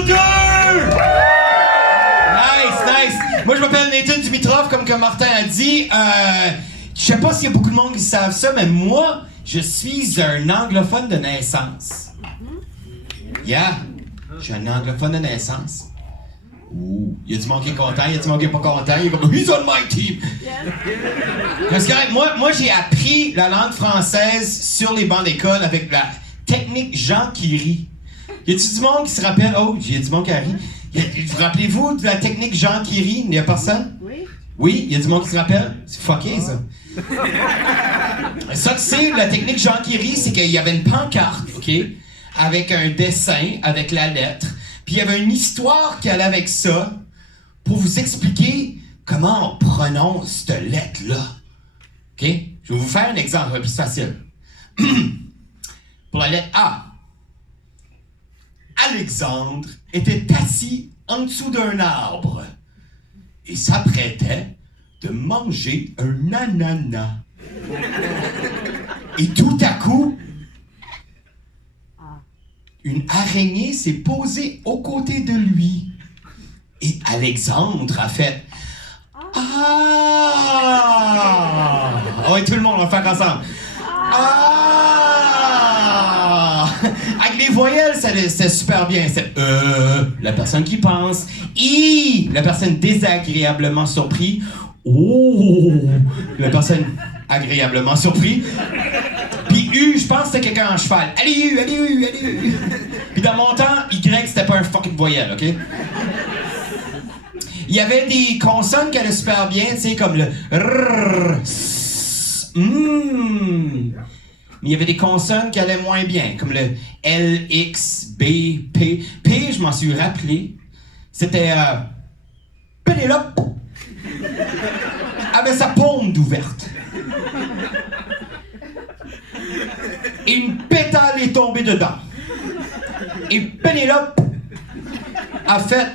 sur deux! Nice. Moi, je m'appelle Nathan Dimitrov, comme que Martin a dit. Je sais pas s'il y a beaucoup de monde qui savent ça, mais moi, je suis un anglophone de naissance. Yeah, je suis un anglophone de naissance. Ouh, il y a du monde qui est content, il y a du monde qui est pas content. Il est comme, he's on my team! Parce que moi, j'ai appris la langue française sur les bancs d'école avec la technique Jean qui rit. Y a-tu du monde qui se rappelle? Oh, il y a du monde qui rit. Vous rappelez-vous de la technique Jean qui rit? Il y a personne? Oui. Oui, il y a du monde qui se rappelle? C'est fucké, ça. Ça que c'est, la technique Jean qui rit, c'est qu'il y avait une pancarte, OK? Avec un dessin, avec la lettre. Puis il y avait une histoire qui allait avec ça pour vous expliquer comment on prononce cette lettre-là. OK? Je vais vous faire un exemple, plus facile. Pour la lettre A. Alexandre était assis en dessous d'un arbre et s'apprêtait de manger un ananas. Et tout à coup, une araignée s'est posée aux côtés de lui. Et Alexandre a fait « Ah! » Oui, tout le monde va faire ensemble. « Ah! » Avec les voyelles, c'est super bien. C'est la personne qui pense. I, la personne désagréablement surpris. Oh, la personne agréablement surpris. Puis U, je pense que c'était quelqu'un en cheval. Allez U. Puis dans mon temps, Y, c'était pas un fucking voyelle, OK? Il y avait des consonnes qui allaient super bien, tu sais, comme le R, S, Mais il y avait des consonnes qui allaient moins bien, comme le L, X, B, P. P, je m'en suis rappelé. C'était Pénélope avait sa paume d'ouverte. Et une pétale est tombée dedans. Et Pénélope a fait...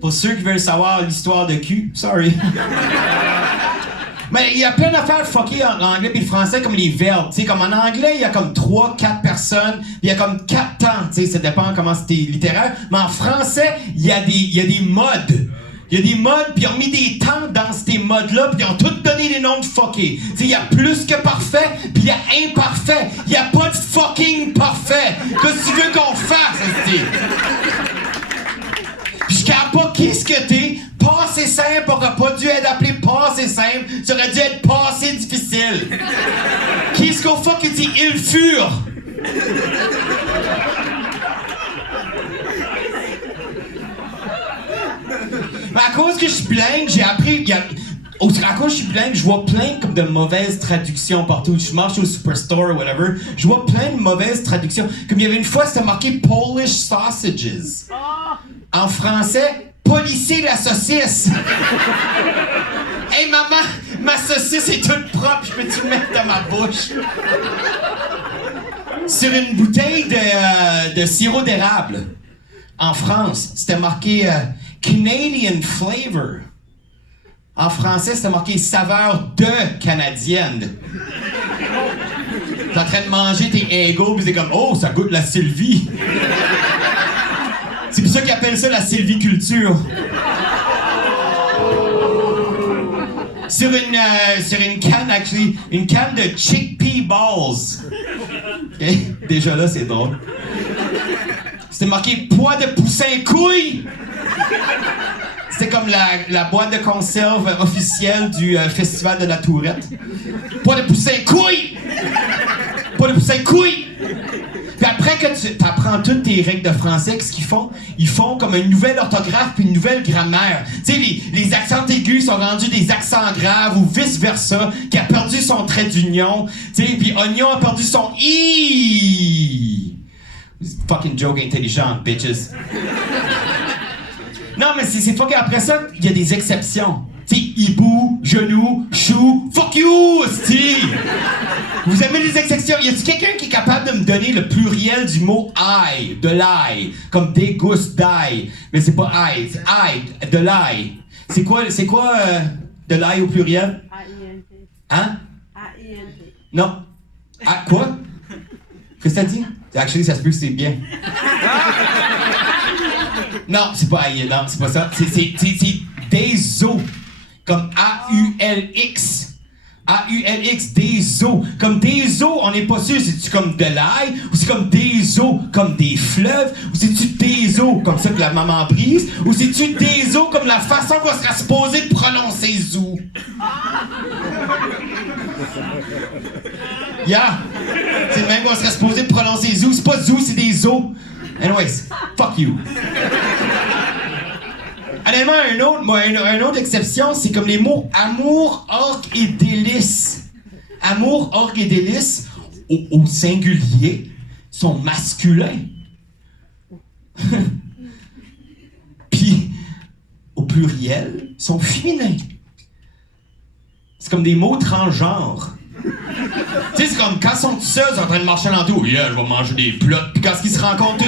Pour ceux qui veulent savoir l'histoire de cul, sorry. Mais il y a plein d'affaires fuckées en anglais et le français, comme les verbes. Tu sais, comme en anglais, il y a comme 3-4 personnes, il y a comme 4 temps. Tu sais, ça dépend comment c'était littéraire. Mais en français, il y a des modes. Il y a des modes, puis ils ont mis des temps dans ces modes-là, puis ils ont tous donné des noms de fuckés. Tu sais, il y a plus que parfait, puis il y a imparfait. Il y a pas de fucking parfait. Qu'est-ce que tu veux qu'on fasse, esti? Je capte pas qu'est-ce que t'es. Passé simple aurait pas dû être appelé passé simple. Ça aurait dû être passé difficile. Qu'est-ce qu'on fuck dit ils furent? Mais à cause que je suis bilingue, j'ai appris... À cause que je suis bilingue, je vois plein comme de mauvaises traductions partout. Je marche au Superstore ou whatever, je vois plein de mauvaises traductions. Comme il y avait une fois, c'était marqué « Polish sausages ». En français, « Polisser la saucisse ». Hey maman, ma saucisse est toute propre, je peux-tu le mettre dans ma bouche? Sur une bouteille de sirop d'érable, en France, c'était marqué Canadian flavor. En français, c'était marqué saveur de canadienne. T'es en train de manger tes Egos, pis c'est comme oh, ça goûte la Sylvie. C'est pour ça qu'ils appellent ça la sylviculture. Sur une canne, actually, une canne de chickpea balls. Okay? Déjà là, c'est drôle. C'était marqué pois de poussin couille. C'était comme la boîte de conserve officielle du Festival de la Tourette. Pois de poussin couille. Pois de poussin couille. Puis après que tu apprends toutes tes règles de français, qu'est-ce qu'ils font? Ils font comme une nouvelle orthographe puis une nouvelle grammaire. Tu sais, les accents aigus sont rendus des accents graves ou vice-versa, qui a perdu son trait d'union. Tu sais, puis oignon a perdu son i. Fucking joke intelligente, bitches. Non, mais c'est fucking après ça, il y a des exceptions. Tu sais, hibou, genou, chou, fuck you, sti! Vous aimez les exceptions? Y a-t-il quelqu'un qui est capable de me donner le pluriel du mot ail, de l'ail, comme déguste d'ail? Mais c'est pas ail, c'est ail, de l'ail. C'est quoi De l'ail au pluriel? A-I-N-T. Hein? A-I-N-T. Non. Ah, quoi? Qu'est-ce que t'as dit? Actually, ça se peut que c'est bien. Non, c'est pas aïe, non, c'est pas ça. C'est des os. Comme A-U-L-X. A-U-L-X, des eaux. Comme des eaux, on n'est pas sûr, c'est-tu comme de l'ail, ou c'est comme des eaux, comme des fleuves, ou c'est-tu des eaux, comme ça que la maman brise, ou c'est-tu des eaux, comme la façon qu'on serait supposé de prononcer zou? Yeah! C'est le même qu'on serait supposé de prononcer zou. C'est pas zou, c'est des eaux. Anyways, fuck you. Honnêtement, une autre exception, c'est comme les mots amour, orgue et délice. Amour, orgue et délice, au singulier, sont masculins. Puis, au pluriel, sont féminins. C'est comme des mots transgenres. Tu sais, c'est comme quand ils sont tout seuls, ils sont en train de marcher dans tout. Yeah, je vais manger des plats. Puis quand ils se rencontrent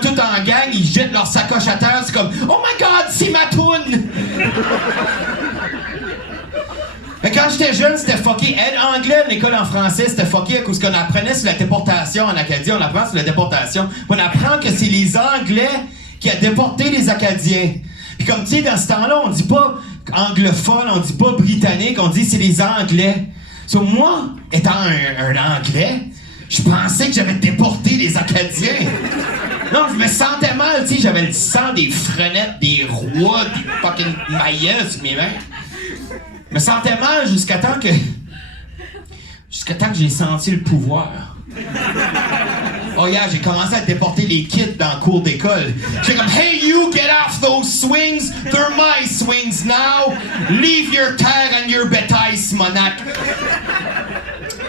tous en gang, ils jettent leur sacoche à terre. C'est comme oh my god, c'est ma toune! Mais quand j'étais jeune, c'était fucké. Aide anglais à l'école en français, c'était fucké à cause qu'on apprenait sur la déportation en Acadie. On apprend sur la déportation. On apprend que c'est les Anglais qui ont déporté les Acadiens. Puis comme tu sais, dans ce temps-là, on dit pas anglophone, on dit pas britannique, on dit c'est les Anglais. So, moi, étant un Anglais, je pensais que j'avais déporté les Acadiens. Non, je me sentais mal, tu sais, j'avais le sang des frenettes, des rois, des fucking maillots sur mes mains. Je me sentais mal jusqu'à temps que j'ai senti le pouvoir. Oh yeah, j'ai commencé à déporter les kids dans le cours d'école. J'ai comme, hey you, get off those swings, they're my swings now. Leave your terre and your bétail, Simonac.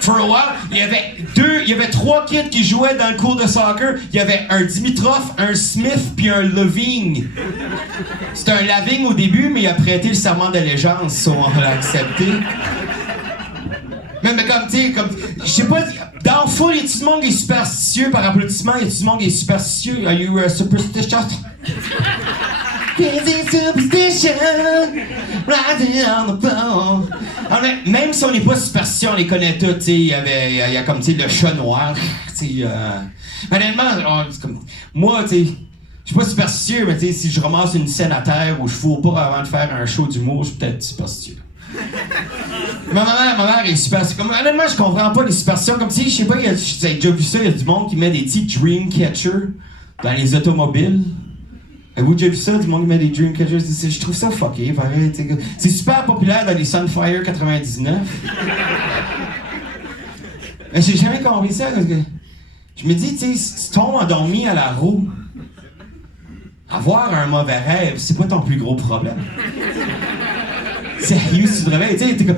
For a while, il y avait 3 kids qui jouaient dans le cours de soccer. Il y avait un Dimitrov, un Smith puis un Loving. C'était un Laving au début, mais il a prêté le serment d'allégeance, so on l'a accepté. Mais comme, tu sais, comme, je sais pas, dans le fond, y a-tu du monde qui est superstitieux par applaudissement? Y a-tu du monde qui est superstitieux? Are you superstitious? Crazy superstition, riding on the floor. Même si on n'est pas superstitieux, on les connaît tous, tu sais, il y a comme, tu sais, le chat noir, tu sais, honnêtement, c'est comme, moi, tu sais, je suis pas superstitieux, mais tu sais, si je ramasse une scène à terre ou je fourre pas avant de faire un show d'humour, je suis peut-être superstitieux. Ma mère est super. Comme, honnêtement, je comprends pas les superstitions. Comme si, je sais pas, j'ai déjà vu ça, il y a du monde qui met des petits dream catchers dans les automobiles. Avez-vous déjà vu ça, du monde qui met des dream catchers? Je trouve ça fucké, pareil. C'est super populaire dans les Sunfire 99. Mais j'ai jamais compris ça, parce que je me dis, tu sais, si tu tombes endormi à la roue, avoir un mauvais rêve, c'est pas ton plus gros problème. Sérieux, si tu te réveilles, tu sais, t'es comme...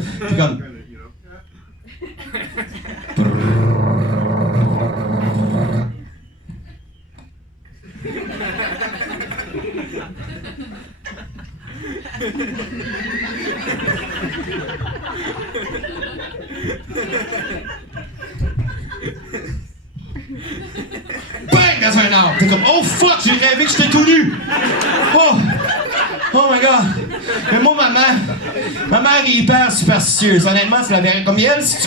Bang dans un arbre! T'es comme, oh fuck, j'ai rêvé que j'étais tout nu! Oh my god! Mais moi, ma mère est hyper superstitieuse. Honnêtement, c'est la vérité. Comme elle, si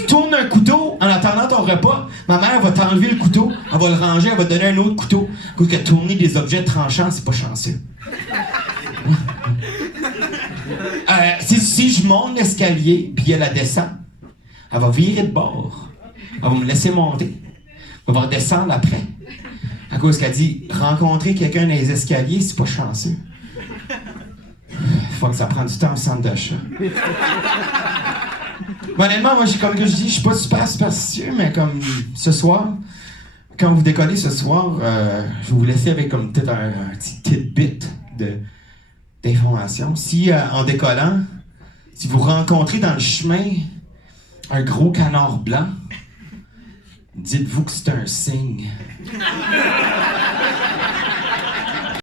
tu tournes un couteau en attendant ton repas, ma mère va t'enlever le couteau, elle va le ranger, elle va te donner un autre couteau. Parce que tourner des objets tranchants, c'est pas chanceux. Si je monte l'escalier, puis elle la descend, elle va virer de bord. Elle va me laisser monter. Elle va redescendre après. À cause qu'elle dit, rencontrer quelqu'un dans les escaliers, c'est pas chanceux. Faut que ça prend du temps au centre d'achat. Honnêtement, moi, comme que je dis, je suis pas super superstitieux, mais comme ce soir, quand vous décollez ce soir, je vais vous laisser avec comme peut-être un petit tidbit d'information. Si, en décollant, si vous rencontrez dans le chemin un gros canard blanc, dites-vous que c'est un signe.